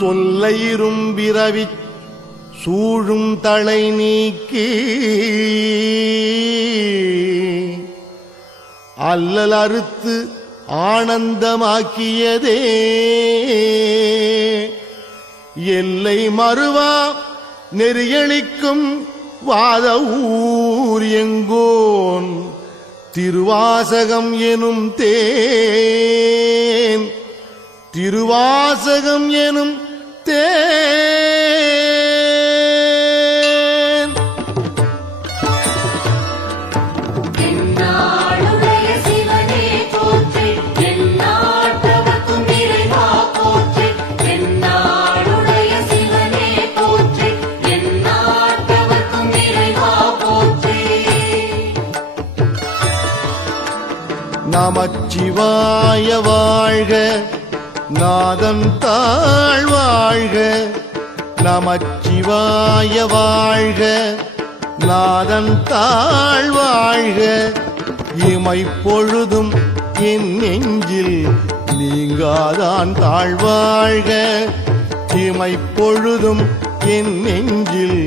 தொல்லையிரும் பிறவி சூழும் தலை நீக்கி அல்லல் அறுத்து ஆனந்தமாக்கியதே எல்லை மறுவா நெறியளிக்கும் வாத ஊர் எங்கோன் திருவாசகம் எனும் தேன் திருவாசகம் எனும் தேன் என்னாளுடைய சிவனே போற்றி எந்நாட்டவர்க்கும் இறைவா போற்றி என்னாளுடைய சிவனே போற்றி எந்நாட்டவர்க்கும் இறைவா போற்றி நமச்சிவாய வாழ்க நாதன் தாழ் வாழ்க நமச்சிவாய வாழ்க நாதன் தாழ் வாழ்க இமைப்பொழுதும் என் நெஞ்சில் நீங்காதான் தாழ்வாழ்க இமைப்பொழுதும் என் நெஞ்சில்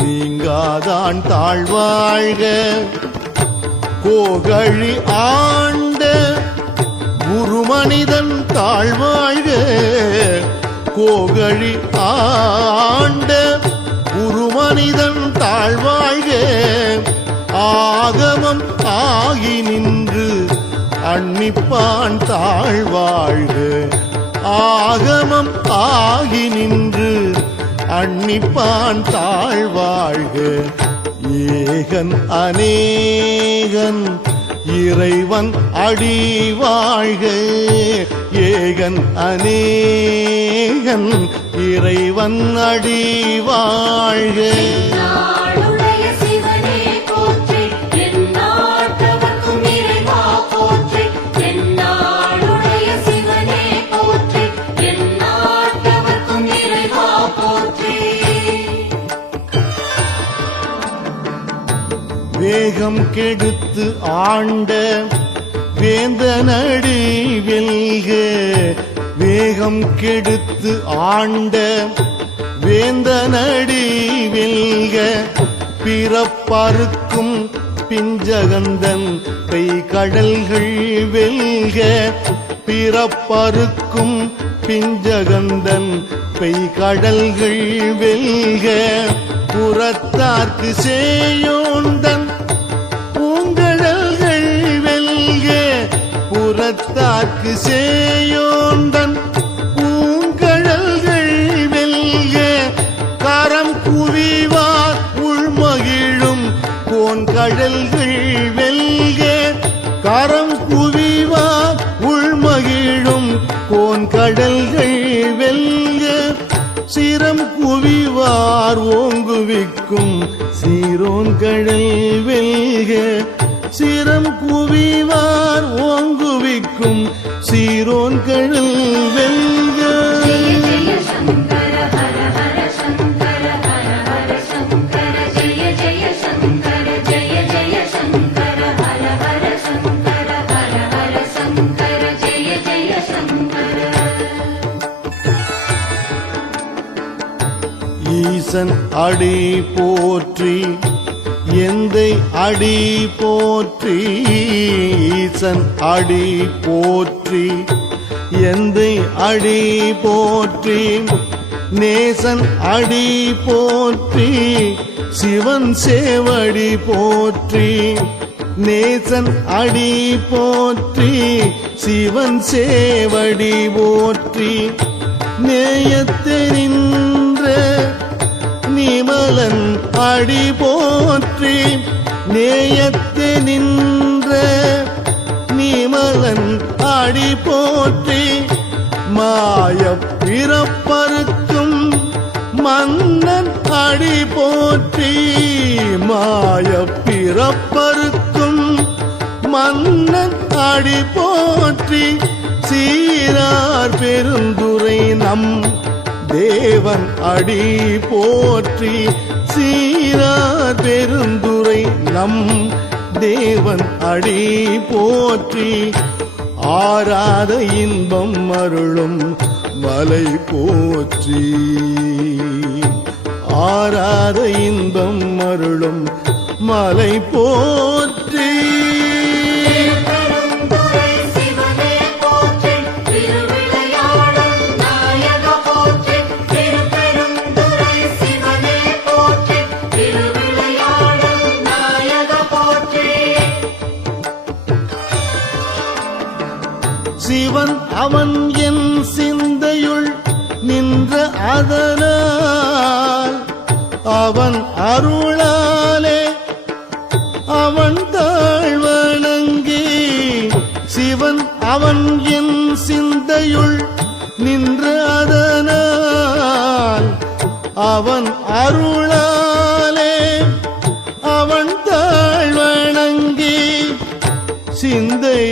நீங்காதான் தாழ்வாழ்க கோகழி ஆண்ட குருமனிதன் தாழ்வாழ்க கோகழி ஆண்ட குருமனிதன் தாழ்வாழ்க ஆகமம் ஆகி நின்று அன்னிப்பான் தாழ்வாழ்க ஆகமம் ஆகி நின்று அன்னிப்பான் தாழ்வாழ்க ஏகன் அநேகன் இறைவன் அடி வாழ்க ஏகன் அநேகன் இறைவன் அடி வாழ்க என்னாளுடைய சிவனே போற்றி எந்நாட்டவர்க்கும் இறைவா போற்றி என்னாளுடைய சிவனே போற்றி எந்நாட்டவர்க்கும் இறைவா போற்றி வேகம் கெடுத்து ஆண்ட வேந்தனடி வெல்க வேகம் கெடுத்து ஆண்ட வேந்தனடி வெல்க பிறப்பறுக்கும் பிஞ்சகந்தன் பெய்கடல்கள் வெல்க பிறப்பறுக்கும் பிஞ்சகந்தன் பெய்கடல்கள் வெல்க புறத்தார்க்கு சேயோந்தன் பூங்கடல்கள் வெல்க புறத்தார்க்கு சேயோந்தன் பூங்கடல்கள் வெல்க கரம் குவிவார் உள்மகிழும் கோன்கடல்கள் வெல்க கரம் குவிவார் உள்மகிழும் கோன்கடல்கள் வெல்க சிரம் குவிவார் ஓங்குவிக்கும் சீரோன் கடல் வெல்க சிரம் குவிவார் ஓங்குவிக்கும் சீரோன் கடல் வெல்க ஜெய ஜெய சங்கர ஹர ஹர சங்கர ஹர ஹர சங்கர ஜெய ஜெய சங்கர ஜெய ஜெய சங்கர ஹர ஹர சங்கர ஹர ஹர சங்கர ஜெய ஜெய சங்கர ஈசன் அடி போற்றி எந்தை அடி போற்றி ஈசன் அடி போற்றி எந்தை அடி போற்றி நேசன் அடி போற்றி சிவன் சேவடி போற்றி நேசன் அடி போற்றி சிவன் சேவடி போற்றி நேயத்தெரின்ற நிமலன் அடி போற்றி நேயத்து நின்ற நிமலன் அடி போற்றி மாய பிறப்பறுக்கும் மன்னன் அடி போற்றி மாய பிறப்பறுக்கும் மன்னன் அடி போற்றி சீரார் பெருந்துரை நம் தேவன் அடி போற்றி சீரார் பெருந்துரை நம் தேவன் அடி போற்றி ஆராத இன்பம் அருளும் மலை போற்றி ஆராத இன்பம் அருளும் மலை போற்றி திருப்பெருந்துறை சிவனே போற்றி திருவிளையாடல் நாயக போற்றி திருப்பெருந்துறை சிவனே போற்றி திருவிளையாடல் நாயக போற்றி சிவன் அவன் என் சிந்தையுள் நின்ற அதனால் அவன் அருளாலே அவன் தாழ்வணங்கி சிவன் அவன் என் சிந்தையுள் நின்ற அதனால் அவன் அருளாலே அவன் தாழ்வணங்கி சிந்தை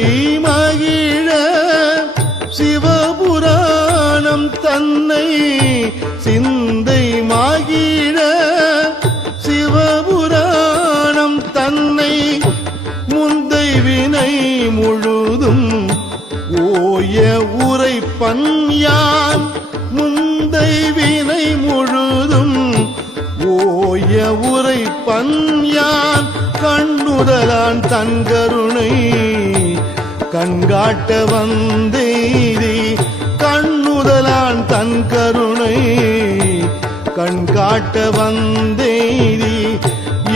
மகிழ சிவபுராணம் தன்னை சிந்தை மகிழ சிவபுராணம் தன்னை முந்தை வினை முழுதும் ஓய உரைப்பன் யான் முந்தை வினை முழுதும் ஓய உரைப்பன் யான் கண்ணுதலான் தன் கருணை கண்காட்ட வந்தேதி கண்ணுதலான் தன் கருணை கண்காட்ட வந்தேதி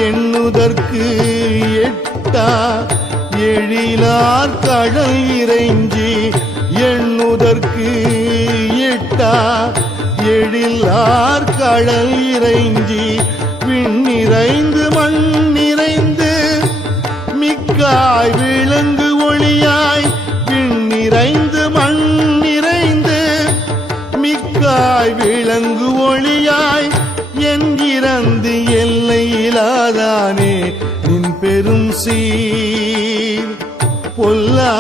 எண்ணுதற்கு எட்டா எழிலார் கடல் இறைஞ்சி எண்ணுதற்கு எட்டா எழிலார் கடல் இறைஞ்சி விண்ணிறைந்து மண் நிறைந்து மிக்காய் விளங்கு ஒளியாய் விண்ணிறைந்து மண் நிறைந்து மிக்காய் விளங்கு ஒளியாய் என்கிறந்து எல்லையிலாதானே நின் பெரும் சீர் பொல்லா